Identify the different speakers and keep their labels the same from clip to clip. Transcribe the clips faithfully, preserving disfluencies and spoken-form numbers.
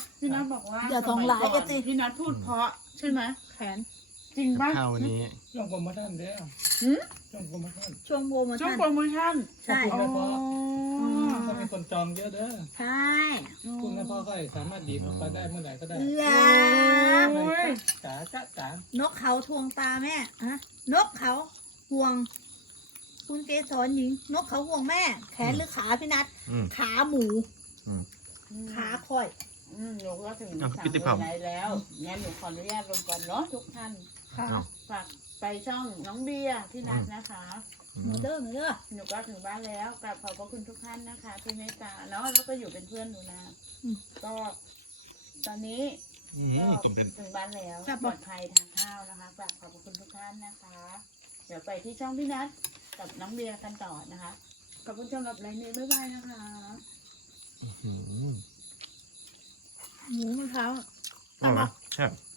Speaker 1: พี่นัทบอกว่า
Speaker 2: อย่าส่งหลาย
Speaker 1: สมั
Speaker 2: เอ
Speaker 1: ก่
Speaker 2: ฟซี
Speaker 1: พี่นัทพูดเพราะใช่ไหม
Speaker 2: แขน
Speaker 1: จริงป่ะ
Speaker 3: ข้าววันนี้
Speaker 4: ช่วงโปรโมชั่นเด้อ
Speaker 1: หืม
Speaker 4: ช่วงโปรโมชั่น
Speaker 2: ช่วงโปรโม
Speaker 1: ช่วง
Speaker 2: ชั่น
Speaker 1: โปรโมชั่น
Speaker 2: ใช่
Speaker 4: ขอบคุณนะพ่อ
Speaker 1: อ๋อ
Speaker 4: ถ้ามีคนจองเยอะเด้อ
Speaker 2: ใช่
Speaker 4: คุณนะพ่อก็สามารถดีดออกไปได้เมื่อไหร่ก็ได้
Speaker 2: แล้ว
Speaker 1: โอ้ย
Speaker 4: จ๋าจ้าจ๋าน
Speaker 2: กเขาทวงตาแม่อะนกเขาห่วง คุณเกสรหญิง นกเขาห่วงแม่ แขนหรือขาพี่นัท
Speaker 3: อืม
Speaker 2: ขาหมู
Speaker 3: อืม
Speaker 2: ขาค่อย
Speaker 1: อืมหนูก็ถึง
Speaker 3: อ่ะ
Speaker 1: สาม
Speaker 3: พี่ติ๊บ
Speaker 1: เว
Speaker 3: ครับ
Speaker 1: ลาแล้วงั้นหนูขออนุญาตลงก่อนเนาะทุกท่าน
Speaker 2: ขา
Speaker 3: อ้าว
Speaker 1: ฝากไปช่องน้องเบียร์พี่นัทนะคะ
Speaker 3: อื
Speaker 2: หนู
Speaker 3: ม
Speaker 2: เด้อหนูเด้อ
Speaker 1: หนูก็ถึงบ้านแล้วกราบขอบพระคุณทุกท่านนะคะที่เมตตาเนาะแล้วก็อยู่เป็นเพื่อนหนูนะก็ ตอนนี้
Speaker 3: อื
Speaker 1: ก็
Speaker 3: มตุ่มเป็น
Speaker 1: ถึงบ้านแล้วปลอดภัยทางข้าวนะคะกราบขอบพระคุณทุกท่านนะคะ เดี๋ยวไปที่ช่องพี่นัทกับน้องเบียร์กันต่อนะคะขอบคุณสำหรับไลน์นี้บ๊ายบายนะคะ
Speaker 3: อืม
Speaker 2: หมูมะพร้าว
Speaker 3: อร่อยไหมใช่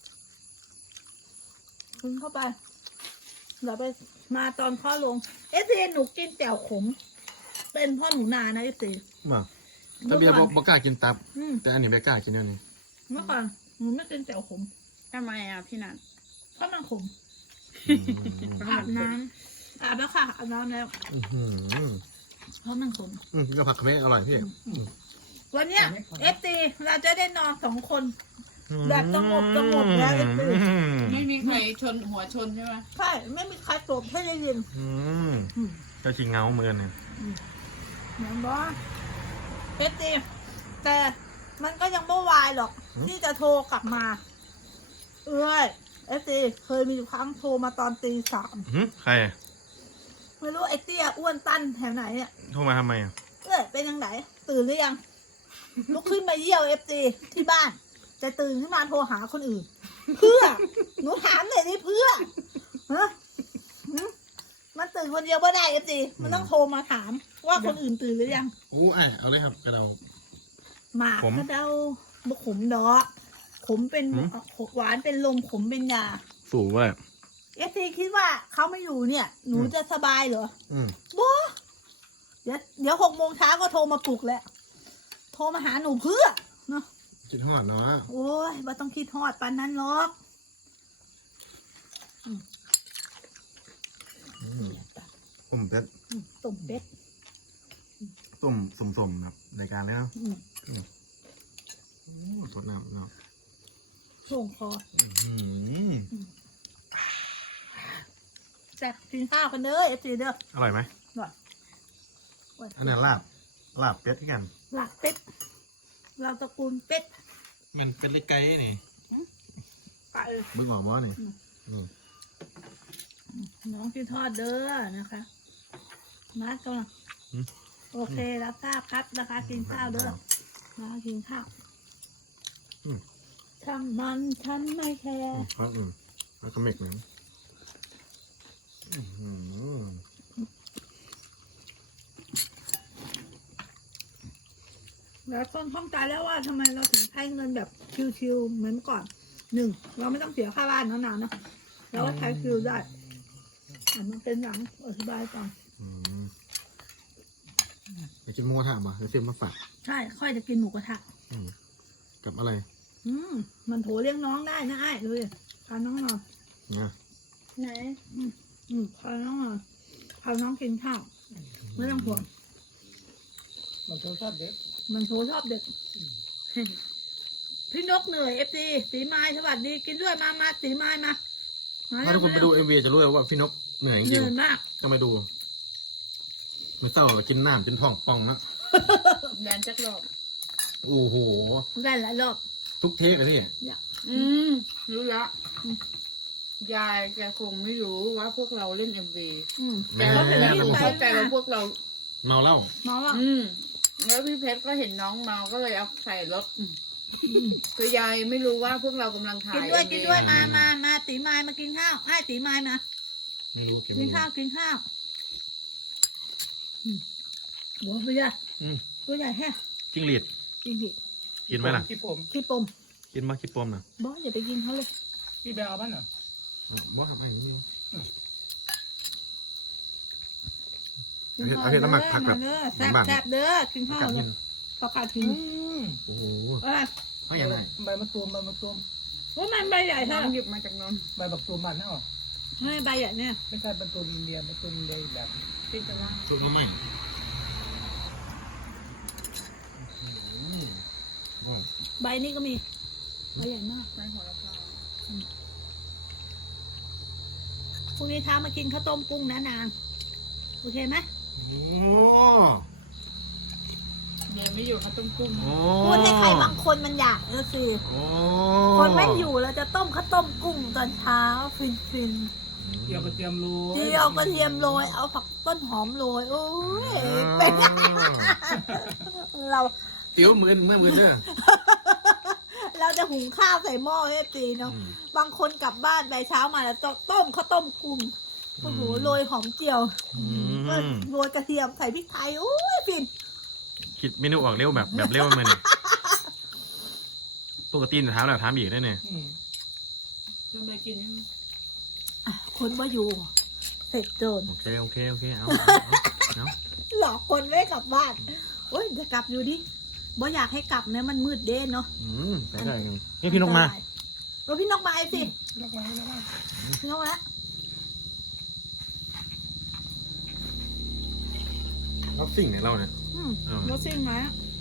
Speaker 2: คุณเข้าไปเดี๋ยวไปมาตอนพ่อลง เอฟซีหนูกินแจ่วขม เป็นพ่อหนูนานะเอฟซี
Speaker 3: มาถ้าเบียร์บอกบอกกล้ากินตับ
Speaker 2: อืม
Speaker 3: แต่อันนี้เบียร์กล้ากินเดี๋ยวนี้
Speaker 2: เมื่อก่อนหนูไม่กินแจ่วขม
Speaker 1: ทำไมอ่ะพี่นัท
Speaker 2: เพราะมันขม
Speaker 3: อืม
Speaker 2: อาบน้ำอาบแล้วค่ะอาบน้ำแล้ว
Speaker 3: อื้อหือ
Speaker 2: เพราะมันขม
Speaker 3: อืมก็ผักขมิ้นอร่อยพี่อืม
Speaker 2: วันเนี้ยเอฟซีเราจะได้นอนสองคน แบบสงบสงบแล้วไอ้ปืน
Speaker 3: อืม
Speaker 1: ไม่มีใครชนหัวชนใช่ไหม
Speaker 2: ใช่ไม่มีใครตบให้ได้ยิน
Speaker 3: อืม
Speaker 2: อืม
Speaker 3: เจ้าชิงเงาเมือนเนี่ย
Speaker 2: เหมือนบอเอฟซีแต่มันก็ยังไม่วายหรอก ที่จะโทรกลับมา เอ้ยเอฟซีเคยมีอยู่ครั้งโทรมาตอนตีสาม
Speaker 3: หืมใครอะ
Speaker 2: ไม่รู้ไอ้เตี้ยอ้วนตั้นแถวไหนเนี่ย
Speaker 3: โทรมาทำไมอ่ะ
Speaker 2: เอ้ยเป็นยังไงตื่นหรือยัง ลุกขึ้นมาเยี่ยวเอฟซีที่บ้าน จะตื่นขึ้นมาโทรหาคนอื่น เพื่อ หนูถามหน่อยดิเพื่อฮะหึมันตื่นคนเดียวไม่ได้เอฟซีมันต้องโทรมาถาม ว่าคนอื่นตื่นหรือยัง
Speaker 3: โอ้อ่ะเอาเลยครับกระเดา
Speaker 2: หมาก
Speaker 3: ขม
Speaker 2: กระเดาบกขมดอกขมเป็น
Speaker 3: หืม
Speaker 2: หวานเป็นลมขมเป็นยา
Speaker 3: สูงว่า
Speaker 2: เอฟซีคิดว่าเขาไม่อยู่เนี่ย หนู
Speaker 3: อืม
Speaker 2: จะสบายเหรอ
Speaker 3: อืม
Speaker 2: บ้เดี๋ยวเดี๋ยวหกโมงเช้าก็โทรมาปลุกแล้ว โทรมาหาหนูเพื่อเนาะ
Speaker 3: กินทอดเนาะ
Speaker 2: โอ้ยว่าต้องคิดทอดปันนั้นหรอก
Speaker 3: อืมตุ่มเป็ด
Speaker 2: อืมตุ่มเป็ด
Speaker 3: ตุ่มสมๆครับรายการเลยเนาะ
Speaker 2: อืม
Speaker 3: โอ้สดน้ำเนาะ
Speaker 2: ส่งคอ
Speaker 3: อื้อหือ
Speaker 2: จัดกินข้าวกันเด้อเอฟซีเด้อ
Speaker 3: อร่อยไหม
Speaker 2: หน่อย
Speaker 3: อันนี้ลาบลาบเป็ดที่กัน
Speaker 2: หลักเป็ด เราตระกูลเป็ด
Speaker 3: มันเป็นเล็กไก่นี่
Speaker 2: ไป
Speaker 3: เบิ่งออกมั้นี่นี่
Speaker 2: น้องกินทอดเด้อนะคะมาก่อนโอเครับทราบครับนะคะ กินข้าวเด้อมากินข้าวช่างมันฉันไม่แค
Speaker 3: อื
Speaker 2: ร์
Speaker 3: มเพราะอืมแล้วก็เมกนะอื้อหือ
Speaker 2: แล้วต้นข้องใจแล้วว่าทำไมเราถึงใช้เงินแบบชิวๆเหมือนก่อนหนึ่งเราไม่ต้องเสียค่าบ้านนานๆเนอะเราก็ใช้ชิวได้อันมันเป็นหลังอธิบายก่อน
Speaker 3: อืมไปกินหมูกระทะมาแล้วเสียมาฝาก
Speaker 2: ใช่ค่อยจะกินหมูกระทะ
Speaker 3: อืมกับอะไร
Speaker 2: อืมมันโถเลี้ยงน้องได้นะไอ้ดูดิพาน้องนอน
Speaker 3: นะ
Speaker 1: ไหน
Speaker 2: อืมอืมพาน้องนอนพาน้องกินข้าวไม่ต้องห่วง
Speaker 4: มันโชว์ชอบเด็ก
Speaker 2: มันโถชอบเด็ก พี่นกเหนื่อยเอฟซีสีไม้สวัสดีกินด้วยมามาสีไม้มามา
Speaker 3: ถ้าทุกคนไปดูเอ็มวีจะรู้เลยว่าพี่นกเหนื่อยจ
Speaker 2: เห
Speaker 3: ริง
Speaker 2: นื่อยมาก
Speaker 3: ๆต้องไปดู ไม่เศร้าหรอกกินน้ำจนท้องป่องนะ
Speaker 1: แดนจักรรอบ
Speaker 3: โอ้โห
Speaker 2: ได้หลายรอบ
Speaker 3: ทุกเทปเลยพี่
Speaker 1: อืมรู้ละยายแกคงไม่รู้ว่าพวกเราเล่นเอ็มวี
Speaker 2: อืม
Speaker 3: แม่
Speaker 2: เขา
Speaker 1: แต่
Speaker 2: เห็น
Speaker 1: แล้ว
Speaker 2: พี่
Speaker 1: หนู
Speaker 2: ไป
Speaker 1: เข้าใจว่าพวกเรา
Speaker 3: เมาเหล้า
Speaker 2: เมาอ่ะ
Speaker 1: อืมแล้วพี่เพชรก็เห็นน้องเมาก็เลยเอาใส่รถอืมคือยายไม่รู้ว่าพวกเรากำลังถ่าย
Speaker 2: กินด้วย
Speaker 1: เอ็มวี
Speaker 2: กินด้วยมามามาตีไม้มากินข้าวให้ตีไม้มา
Speaker 3: ไม่รู้กิน
Speaker 2: กินข้าวกินข้าวอืมหัวเบียร์
Speaker 3: อืม
Speaker 2: ตัวใหญ่แฮะ
Speaker 3: จิ้งหรีด
Speaker 2: กินผิด
Speaker 3: กินไหมล่ะ
Speaker 4: ที่ผม
Speaker 2: ขี้ปม
Speaker 3: กินมาคิดปมนะ
Speaker 2: บอสอย่าไปกินเขาเลย
Speaker 4: ที่แบลบ้านเหรอ
Speaker 3: บ่ทำอะไรนี่
Speaker 2: กิน
Speaker 3: เอาเห็ดน้ำหมักผักแบบ
Speaker 2: เด้อแซ่บ
Speaker 3: หมัก
Speaker 2: แซ่บเด้อกินข้าว
Speaker 3: กัด
Speaker 2: เล
Speaker 3: กิ
Speaker 2: ย
Speaker 3: น
Speaker 2: ปลาขาดกิน
Speaker 4: อืม
Speaker 3: โอ้โห
Speaker 2: เออ
Speaker 3: ไม่ยังไง
Speaker 4: ใบมะตูมใบมะตูม
Speaker 2: ว่ามันใบใหญ่เท่า
Speaker 1: น้องหยิบมาจากนม
Speaker 4: ใบบักตูมมันเนาะ
Speaker 2: ให้ใบใหญ่เนี่ย
Speaker 4: ไม่ใช่เป็นตูมอินเดียเป็นตูมใบแบบ
Speaker 1: ติดจะล่าง
Speaker 3: ชุดน้ำมันอืม
Speaker 2: ใบนี้ก็มีใบใหญ่มาก
Speaker 1: ไม่หัวละพา
Speaker 2: พรุ่งนี้เช้ามากินข้าวต้มกุ้งนะนางโอเคไหม
Speaker 3: โอ้
Speaker 1: เดี๋ยวไม่อยู่เขาต้มกุ้ง
Speaker 3: โอ้
Speaker 2: พูดให้ใครบางคนมันอยากก็คือ
Speaker 3: โอ้
Speaker 2: คนไม่อยู่เราจะต้มข้าวต้มกุ้งตอนเช้าฟินฟิน
Speaker 4: เกี่ยวกับเตรียมรู
Speaker 2: ๆเจียวกระเทียมโรยเอาผักต้นหอมโรยโอ้ยเป็นไงเรา
Speaker 3: ติ๋วมือเมื่อมือเด้อ
Speaker 2: เราจะหุงข้าวใส่หม้อให้ตีเนาะ
Speaker 3: อืม
Speaker 2: บางคนกลับบ้านไปเช้ามาแล้วต้มข้าวต้มกุ้งโอ้โหโรยหอมเจียว
Speaker 3: อืม
Speaker 2: โรยกระเทียมใส่พริกไทยโอ้ยฟิน
Speaker 3: คิดเมนูออกเร็วแบบแบบเร็วมันเลยปกติถามแล้วถามอีกได้เนี่ย
Speaker 4: อืม
Speaker 1: ทำไมกินยัง
Speaker 2: อ่ะคนว่าอยู่เสร็จโจร
Speaker 3: โอเคโอเคโอเคเอาเอา
Speaker 2: หลอกคนไม่กลับบ้านโอ้ยจะกลับอยู่ดิบ่อยากให้กลับเนี่ยมันมืดเด้นเนาะ
Speaker 3: อืมใช่ได้ไงนี่พี่นกมา
Speaker 2: เออพี่นกมาไอ้สิ
Speaker 4: ลอกไม้ลอกไม้
Speaker 2: พี่นกมาแล้ว
Speaker 3: รับสิ่งในเราเนี่ย
Speaker 2: อืม
Speaker 3: เออ
Speaker 2: รถซิ่งมา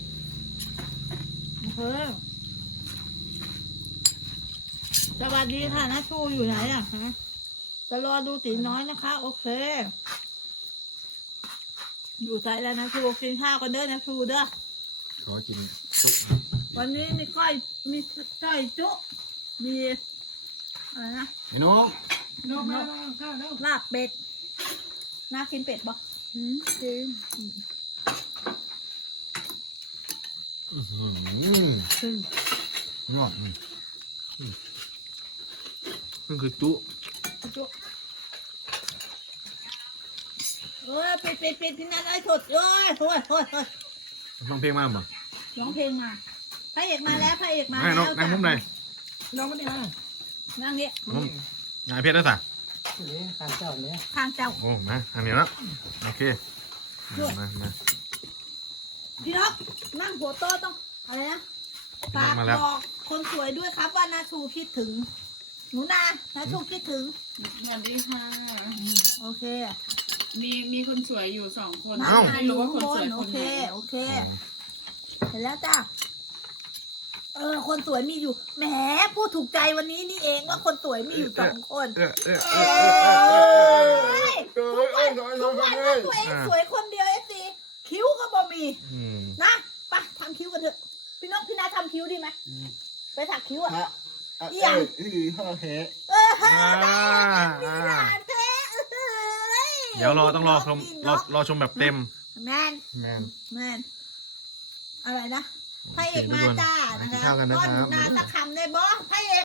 Speaker 2: เออสวัสดีค่ะนะชูอยู่ไหนอ่ะฮะจะรอดูตีน้อยนะคะ โอเค อยู่ใจแล้วนะชูกินข้าวกันเด้อนะชูเด้อ
Speaker 3: ขอกินซุป
Speaker 2: วันนี้มีก้อยมีก้อยจุมีอะไรนะ
Speaker 3: ไอ้นก
Speaker 4: นกมาข้าวแล้ว
Speaker 2: ลาบเป็ดน่ากินเป็ดปะ
Speaker 1: อืมจริง
Speaker 3: อื้อหือ
Speaker 2: ซึ่ง
Speaker 3: งอกอืมอืมนั่นคือจุ
Speaker 2: จุเออปิดปิดปิดที่นั่นไอ้สดเอ้ยโอ้ยโอ้ยโอ้ย
Speaker 3: ฟังเพลงมาบ่
Speaker 2: ร้องเพลงมาพระเอกมาแล้วพระเอกมา
Speaker 3: ไม่
Speaker 2: แล้ว
Speaker 3: นกนั่งมุมไหน
Speaker 4: น้องไม่ได้มา
Speaker 2: นั่งนี่
Speaker 3: มุมนายเพชรได้สั่ง
Speaker 4: นี่ข้างเจ้าเนี่ย
Speaker 2: ข้างเจ้า
Speaker 3: โอ้มาทางนี้แล้วโอเคมามา
Speaker 2: พี่นกนั่งหัวโต๊ะต้องอะไรนะฝาก
Speaker 3: มาแล้ว
Speaker 2: บอกคนสวยด้วยครับว่านาชูคิดถึง หนูนานาชูคิดถึง
Speaker 1: สวัสดีค่ะ
Speaker 2: โอเค
Speaker 1: มีมีคนสวยอยู่สองคน
Speaker 2: นั่ง
Speaker 1: ไม่รู้ว่าคนสวย
Speaker 2: โอ
Speaker 1: คน
Speaker 2: เค
Speaker 1: ไหน
Speaker 2: โอเค เห็นแล้วจ้าเออ คนสวยมีอยู่ แหม พูดถูกใจวันนี้นี่เองว่าคนสวยมีอยู่สองคน
Speaker 3: เออเออเอ
Speaker 2: เอ้
Speaker 3: อย เออเออเออเออ
Speaker 2: ทุกวันว่าตัวเองสวยคนเดียวเอฟซีคิ้วก็บ่มี
Speaker 3: อืม
Speaker 2: นะไปทำคิ้วกันเถอะ พี่นกพี่นาทำคิ้วดีไหมไปถักคิ้วอ่ะ
Speaker 5: อ่ะ
Speaker 2: อีหยัง
Speaker 5: เอ้ยคือห่อแห
Speaker 2: เออฮะ
Speaker 3: อ่า
Speaker 2: มีหลานแท้เอ้ย
Speaker 3: เดี๋ยวรอต้องรอชมรอรอชมแบบเต็ม
Speaker 2: แมน
Speaker 3: แมน
Speaker 2: แมนอะไรนะพระเอกมาจ้า
Speaker 3: ไป
Speaker 2: นะ
Speaker 3: กิน
Speaker 2: คะ
Speaker 3: ข้าวกันนะ
Speaker 2: ก้อน
Speaker 3: ค
Speaker 2: หนู
Speaker 3: รับ
Speaker 2: นาสักคำได้บ่พระเอก